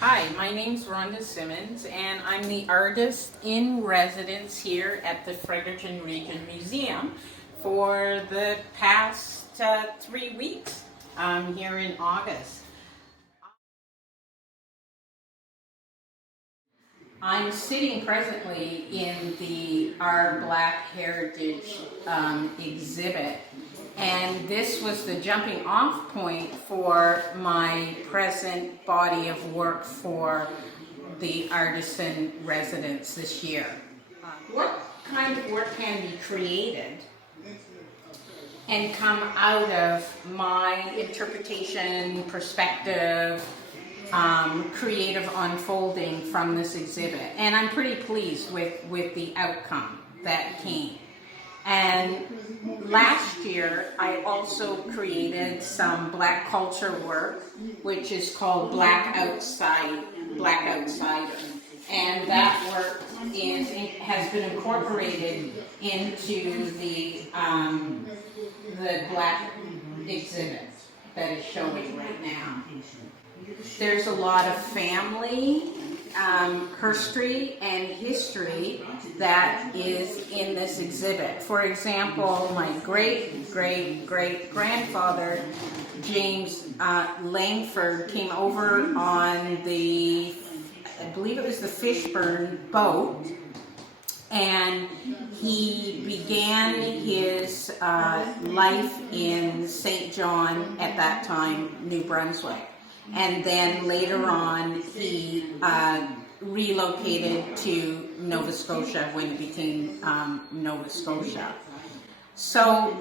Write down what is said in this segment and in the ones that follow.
Hi, my name's Rhonda Simmons, and I'm the artist in residence here at the Fredericton Region Museum for the past 3 weeks here in August. I'm sitting presently in the Our Black Heritage exhibit, and this was the jumping off point for my present body of work for the artisan residence this year. What kind of work can be created and come out of my interpretation, perspective, creative unfolding from this exhibit? And I'm pretty pleased with the outcome that came. And last year, I also created some Black culture work, which is called Black Outsider. And that work has been incorporated into the Black exhibit that is showing right now. There's a lot of family history and history that is in this exhibit. For example, my great-great-great-grandfather, James Langford, came over on the, I believe it was the Fishburne boat, and he began his life in St. John, at that time, New Brunswick. And then later on, he relocated to Nova Scotia when it became Nova Scotia. So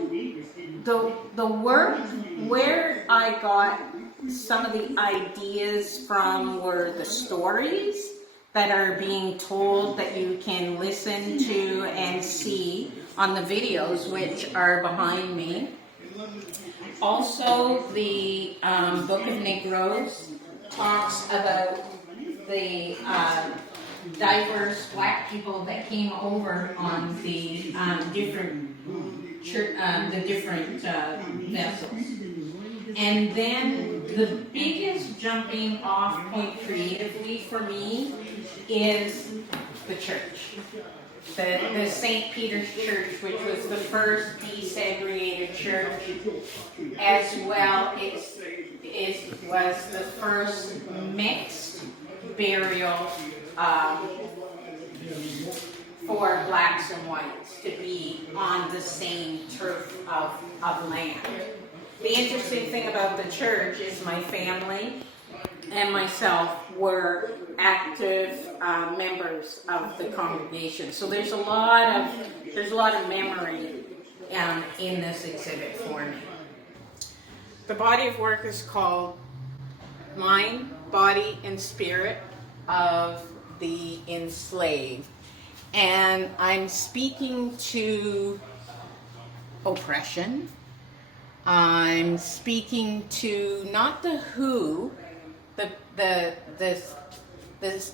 the work, where I got some of the ideas from were the stories that are being told that you can listen to and see on the videos, which are behind me. Also, the Book of Negroes talks about the diverse Black people that came over on the different vessels. And then the biggest jumping off point creatively for me is the church. The St. Peter's Church, which was the first desegregated church, as well as was the first mixed burial for Blacks and Whites to be on the same turf of land. The interesting thing about the church is my family and myself were active members of the congregation. So there's a lot of memory in this exhibit for me. The body of work is called Mind, Body, and Spirit of the Enslaved. And I'm speaking to oppression. I'm speaking to not the who the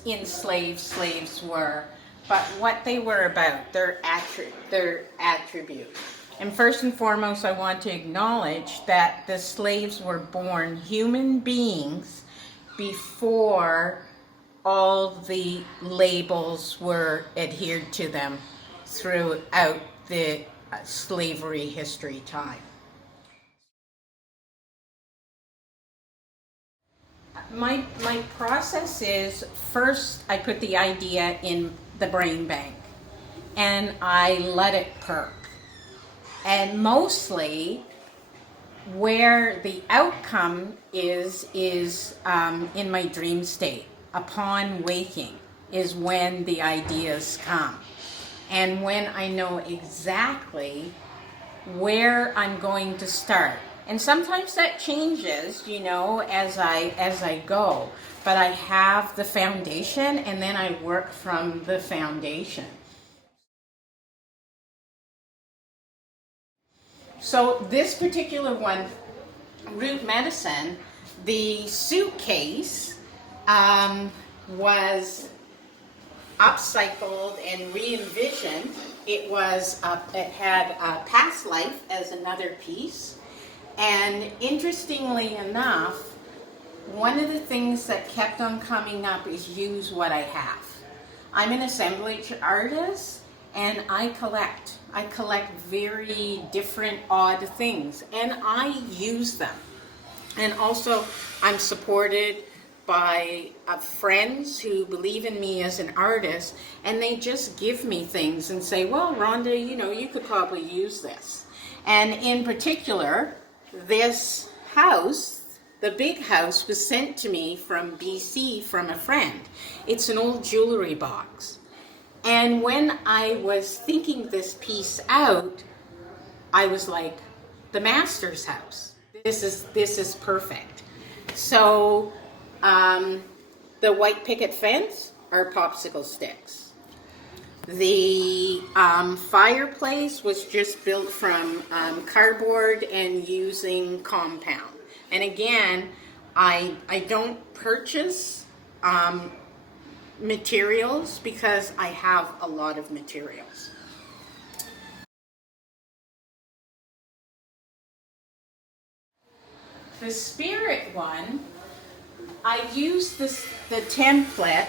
enslaved slaves were, but what they were about, their attributes. And first and foremost, I want to acknowledge that the slaves were born human beings before all the labels were adhered to them throughout the slavery history time. My process is, first I put the idea in the brain bank and I let it perk. And mostly where the outcome is in my dream state. Upon waking is when the ideas come. And when I know exactly where I'm going to start. And sometimes that changes, as I go. But I have the foundation, and then I work from the foundation. So this particular one, root medicine, the suitcase was upcycled and re-envisioned. It had a past life as another piece. And interestingly enough, one of the things that kept on coming up is use what I have. I'm an assemblage artist and I collect. I collect very different odd things and I use them. And also I'm supported by friends who believe in me as an artist, and they just give me things and say, well, Rhonda, you know, you could probably use this. And in particular, this house, the big house, was sent to me from BC from a friend. It's an old jewelry box. And when I was thinking this piece out, I was like, the master's house. This is perfect. So the white picket fence are popsicle sticks. The fireplace was just built from cardboard and using compound. And again, I don't purchase materials because I have a lot of materials. The spirit one, I used the template,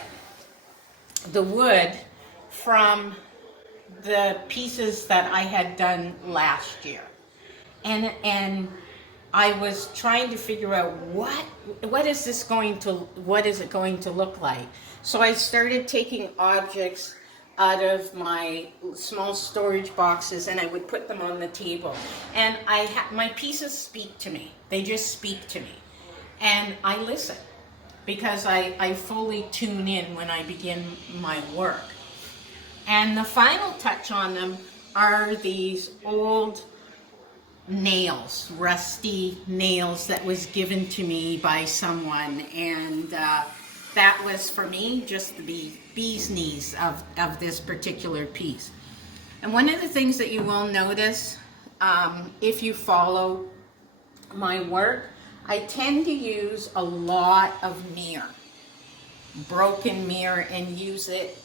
the wood, from the pieces that I had done last year. And I was trying to figure out what is it going to look like. So I started taking objects out of my small storage boxes and I would put them on the table. And my pieces speak to me. They just speak to me. And I listen because I fully tune in when I begin my work. And the final touch on them are these old nails, rusty nails that was given to me by someone, and that was for me just the bee's knees of this particular piece. And one of the things that you will notice if you follow my work, I tend to use a lot of mirror, broken mirror, and use it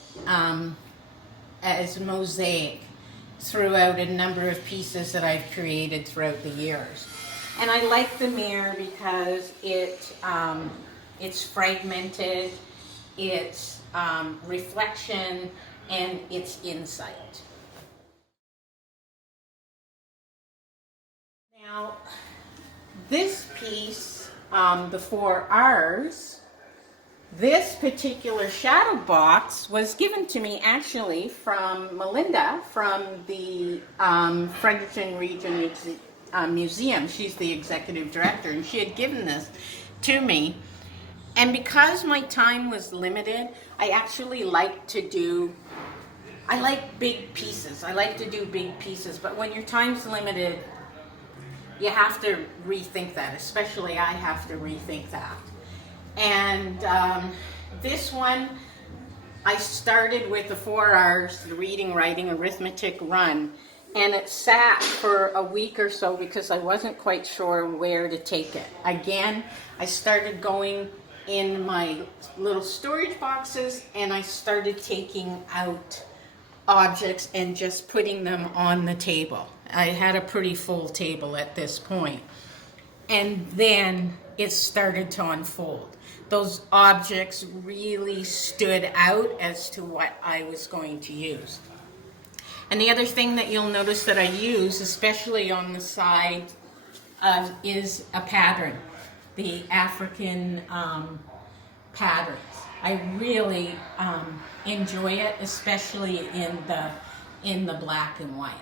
as mosaic throughout a number of pieces that I've created throughout the years. And I like the mirror because it's fragmented, it's reflection, and it's insight. Now, this piece, before ours, this particular shadow box was given to me actually from Melinda from the Fredericton Region Museum. She's the executive director, and she had given this to me. And because my time was limited, I actually like big pieces. I like to do big pieces, but when your time's limited, you have to rethink that, especially I have to rethink that. And this one, I started with the 4 R's, the reading, writing, arithmetic, run, and it sat for a week or so because I wasn't quite sure where to take it. Again, I started going in my little storage boxes and I started taking out objects and just putting them on the table. I had a pretty full table at this point. And then it started to unfold. Those objects really stood out as to what I was going to use. And the other thing that you'll notice that I use, especially on the side, is a pattern, the African patterns. I really enjoy it, especially in the black and white.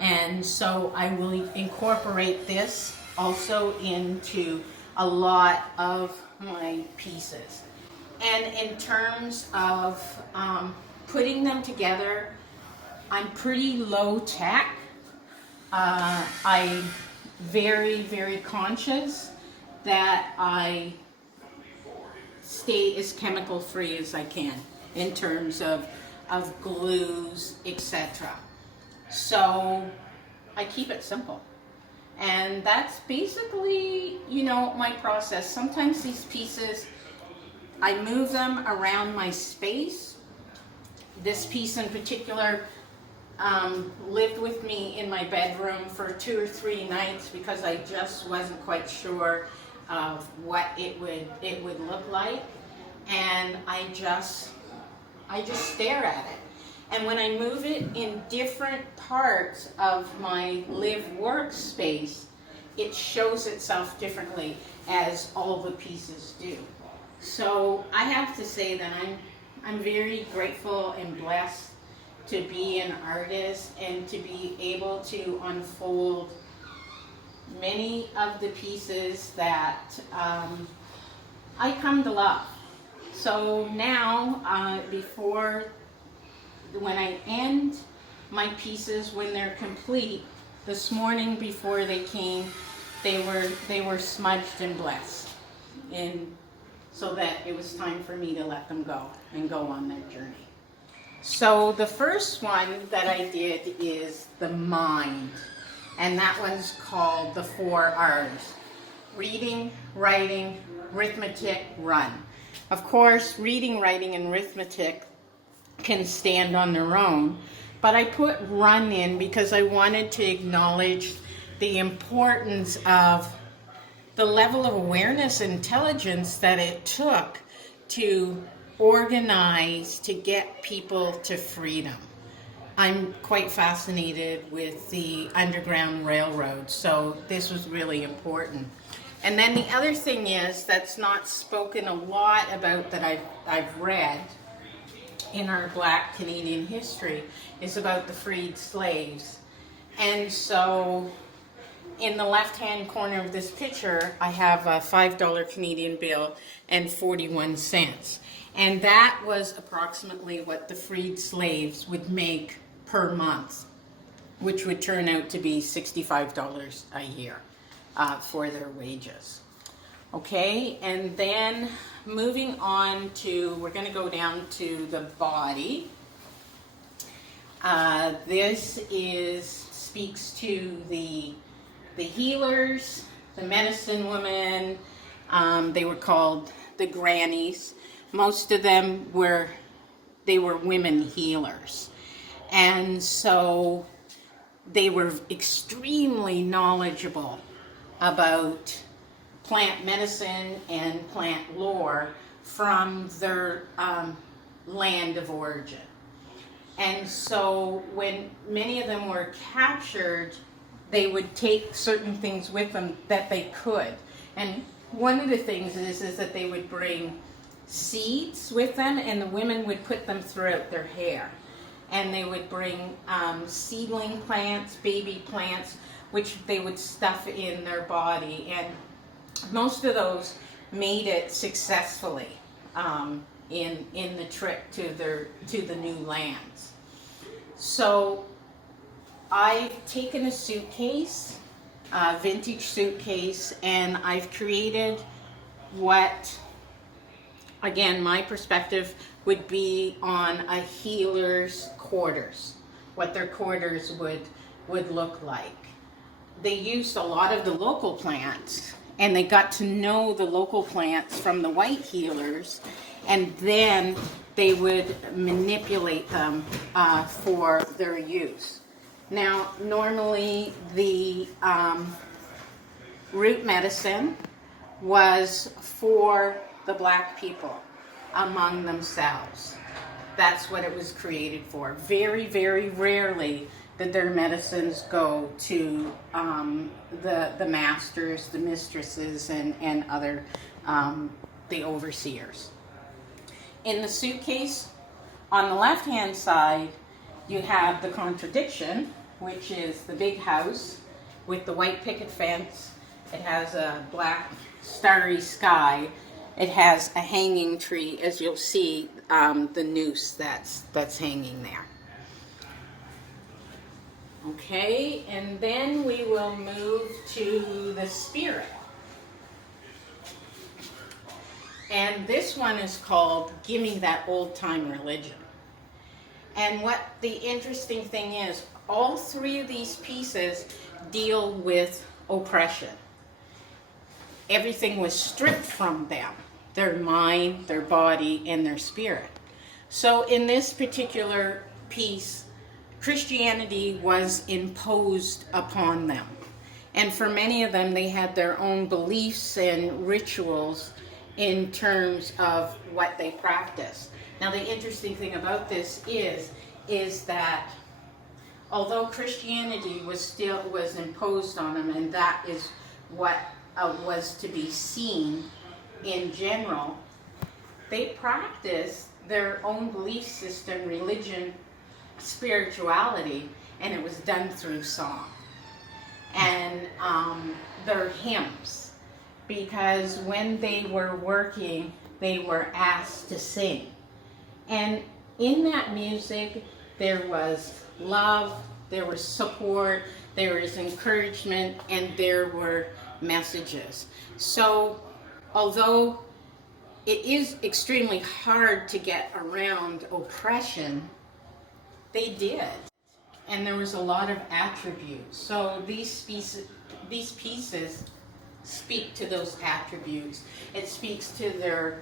And so I will incorporate this also into a lot of my pieces. And in terms of putting them together, I'm pretty low tech. I'm very, very conscious that I stay as chemical free as I can in terms of glues, etc. So I keep it simple. And that's basically, my process. Sometimes these pieces, I move them around my space. This piece in particular lived with me in my bedroom for 2 or 3 nights because I just wasn't quite sure of what it would look like, and I just stare at it. And when I move it in different parts of my live workspace, it shows itself differently, as all the pieces do. So I have to say that I'm very grateful and blessed to be an artist and to be able to unfold many of the pieces that I come to love. So now, when I end my pieces, when they're complete, this morning before they came, they were smudged and blessed, and so that it was time for me to let them go and go on their journey. So the first one that I did is the mind, and that one's called the 4 R's: reading, writing, arithmetic, run. Of course, reading, writing, and arithmetic can stand on their own, but I put run in because I wanted to acknowledge the importance of the level of awareness and intelligence that it took to organize to get people to freedom. I'm quite fascinated with the Underground Railroad, so this was really important. And then the other thing is, that's not spoken a lot about, that I've read in our Black Canadian history, is about the freed slaves. And so in the left-hand corner of this picture, I have a $5 Canadian bill and 41 cents. And that was approximately what the freed slaves would make per month, which would turn out to be $65 a year for their wages. Okay, and then moving on to, we're going to go down to the body. This speaks to the healers, the medicine women. They were called the grannies. Most of them were women healers. And so they were extremely knowledgeable about plant medicine and plant lore from their land of origin. And so when many of them were captured, they would take certain things with them that they could. And one of the things is that they would bring seeds with them, and the women would put them throughout their hair. And they would bring seedling plants, baby plants, which they would stuff in their body. And most of those made it successfully in the trip to the new lands. So I've taken a suitcase, a vintage suitcase, and I've created what, again, my perspective would be on a healer's quarters, what their quarters would look like. They used a lot of the local plants, and they got to know the local plants from the white healers, and then they would manipulate them for their use. Now, normally the root medicine was for the Black people among themselves. That's what it was created for. Very, very rarely did their medicines go to the masters, the mistresses, and other, the overseers. In the suitcase, on the left-hand side, you have the contradiction, which is the big house with the white picket fence. It has a black starry sky. It has a hanging tree, as you'll see, the noose that's hanging there. Okay, and then we will move to the spirit. And this one is called Gimme That Old Time Religion. And what the interesting thing is, all 3 of these pieces deal with oppression. Everything was stripped from them, their mind, their body, and their spirit. So in this particular piece, Christianity was imposed upon them. And for many of them, they had their own beliefs and rituals in terms of what they practiced. Now, the interesting thing about this is that although Christianity was imposed on them, and that is what was to be seen in general, they practiced their own belief system, religion, spirituality, and it was done through song and their hymns, because when they were working, they were asked to sing. And in that music, there was love, there was support, there was encouragement, and there were messages. So although it is extremely hard to get around oppression, they did. And there was a lot of attributes. So these pieces speak to those attributes. It speaks to their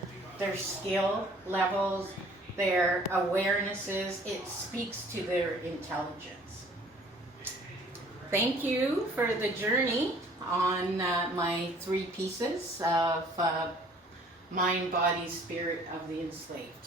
skill levels, their awarenesses. It speaks to their intelligence. Thank you for the journey on my 3 pieces of mind, body, spirit of the enslaved.